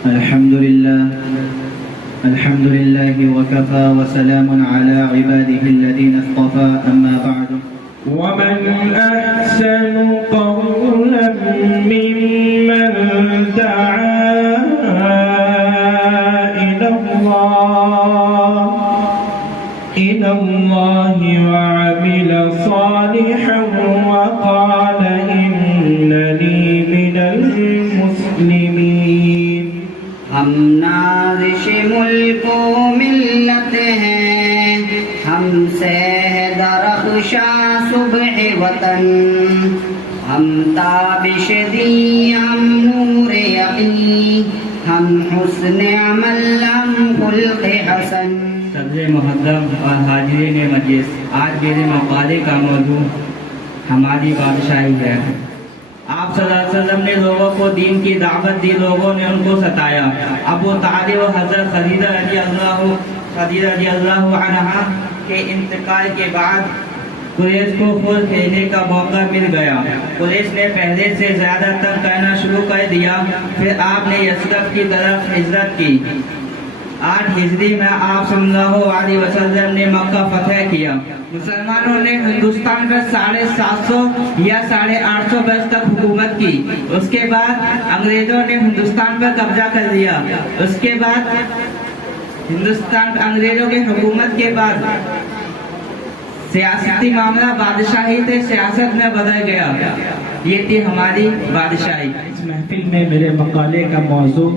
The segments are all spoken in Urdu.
الحمد لله وكفى وسلام على عباده الذين اصطفى أما بعد ومن أحسن قولا ممن دعا إلى الله وعمل صالحا وقال إنني من المسلمين. ہم نازش ملک و ملت ہیں، ہم سے درخشاں صبح وطن، ہم تابش دی ہم نور یقین، ہم حسن عمل ہم خلق حسن. صدر محترم اور حاضرین مجلس، آج میرے مقالے کا موضوع ہماری بادشاہی ہے. آپ صلی اللہ علیہ وسلم نے لوگوں کو دین کی دعوت دی، لوگوں نے ان کو ستایا. ابو طالب و حضرت خدیجہ رضی اللہ عنہا کے انتقال کے بعد قریش کو خود کھیلنے کا موقع مل گیا. قریش نے پہلے سے زیادہ تنگ کرنا شروع کر دیا. پھر آپ نے یثرب کی طرف ہجرت کی. 8 ہجری میں آپ صلی اللہ علیہ وسلم نے مکہ فتح کیا. مسلمانوں نے ہندوستان پر 750 یا 850 برس تک حکومت کی. اس کے بعد انگریزوں نے ہندوستان پر قبضہ کر لیا. اس کے بعد انگریزوں کی حکومت کے بعد سیاسی معاملہ بادشاہی سے سیاست میں بدل گیا. یہ تھی ہماری بادشاہی. اس محفل میں میرے مقالے کا موضوع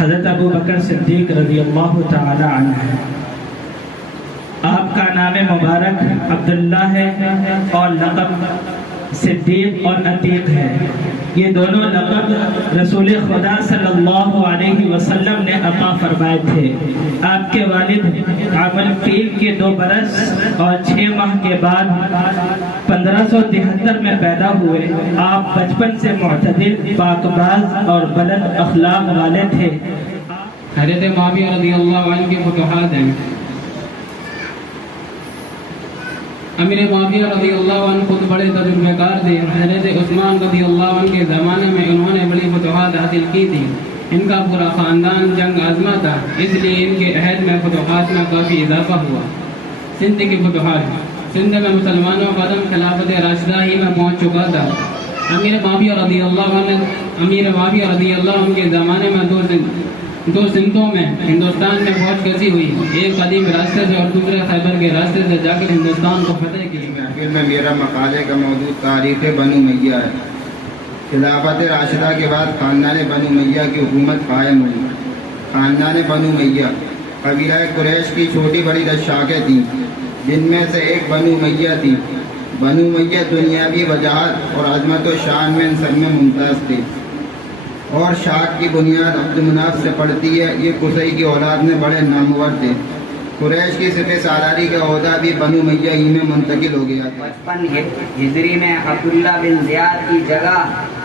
حضرت ابو بکر صدیق رضی اللہ تعالی عنہ ہے. آپ کا نام مبارک عبداللہ ہے اور لقب صدیق اور عتیق ہے. یہ دونوں لقب رسول خدا صلی اللہ علیہ وسلم نے عطا فرمائے تھے. آپ کے والد عام الفیل کے 2 برس اور 6 ماہ کے بعد 1573 میں پیدا ہوئے. آپ بچپن سے معتدل، پاکباز اور بلند اخلاق والے تھے. حضرت معاویہ رضی اللہ عنہ کی فتوحات ہیں. امیر معاویہ رضی اللہ عنہ خود بڑے تجربہ کار تھے. حضرت عثمان رضی اللہ عنہ کے زمانے میں انہوں نے بڑی فتوحات حاصل کی تھی. ان کا پورا خاندان جنگ آزما تھا، اس لیے ان کے عہد میں فتوحات میں کافی اضافہ ہوا. سندھ کی فتوحات. سندھ میں مسلمانوں کا قدم خلافت راشدہ ہی میں پہنچ چکا تھا. امیر معاویہ رضی اللہ عنہ کے زمانے میں 2 سمتوں میں ہندوستان میں فوج کسی ہوئی. ایک قدیم راستے سے اور دوسرے خیبر کے راستے سے جا کر ہندوستان کو فتح کی. محفل میں میرا مقالے کا موضوع تاریخ بنو امیہ ہے. خلافت راشدہ کے بعد خاندان بنو امیہ کی حکومت قائم ہوئی. خاندان بنو امیہ قبیلہ قریش کی چھوٹی بڑی 10 شاخیں تھیں، جن میں سے ایک بنو امیہ تھی. بنو امیہ دنیاوی وجاہت اور عظمت و شان میں ان سب میں ممتاز تھے، اور شاخ کی بنیاد عبد مناف سے پڑتی ہے. یہ قصی کی اولاد میں بڑے نامور تھے. قریش کی سپہ سالاری کا عہدہ بھی بنو امیہ ہی میں منتقل ہو گیا. 55 ہجری میں عبداللہ بن زیاد کی جگہ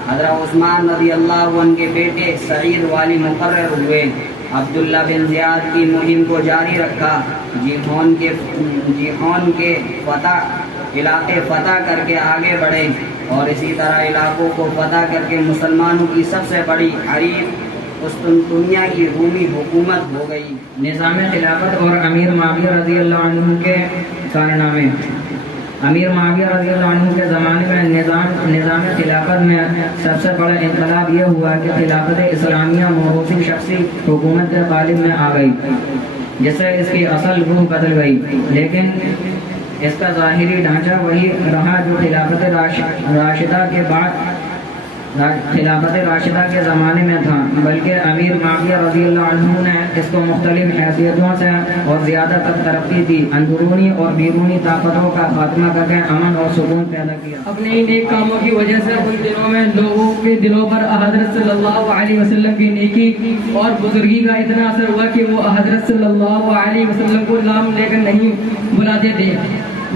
حضرت عثمان رضی اللہ عنہ کے بیٹے سعید والی مقرر ہوئے. عبداللہ بن زیاد کی مہم کو جاری رکھا. جیحون کے علاقے فتح کر کے آگے بڑھے اور اسی طرح علاقوں کو فتح کر کے مسلمانوں کی سب سے بڑی حریف قسطنطنیہ کی رومی حکومت ہو گئی. نظام خلافت اور امیر معاویہ رضی اللہ عنہ کے کارنامے. امیر معاویہ رضی اللہ عنہ کے زمانے میں نظام خلافت میں سب سے بڑا انقلاب یہ ہوا کہ خلافت اسلامیہ موروثی شخصی حکومت کے قالب میں آ گئی، جس سے اس کی اصل روح بدل گئی، لیکن اس کا ظاہری ڈھانچہ وہی رہا جو خلافت راشدہ کے زمانے میں تھا، بلکہ امیر معاویہ رضی اللہ عنہ نے اس کو مختلف حیثیتوں سے اور زیادہ تر ترقی دی. اندرونی اور بیرونی طاقتوں کا خاتمہ کر کے امن اور سکون پیدا کیا. اپنے نیک کاموں کی وجہ سے ان دنوں میں لوگوں کے دلوں پر حضرت صلی اللہ علیہ وسلم کی نیکی اور بزرگی کا اتنا اثر ہوا کہ وہ حضرت صلی اللہ علیہ وسلم کو نام لے کر نہیں بلاتے تھے،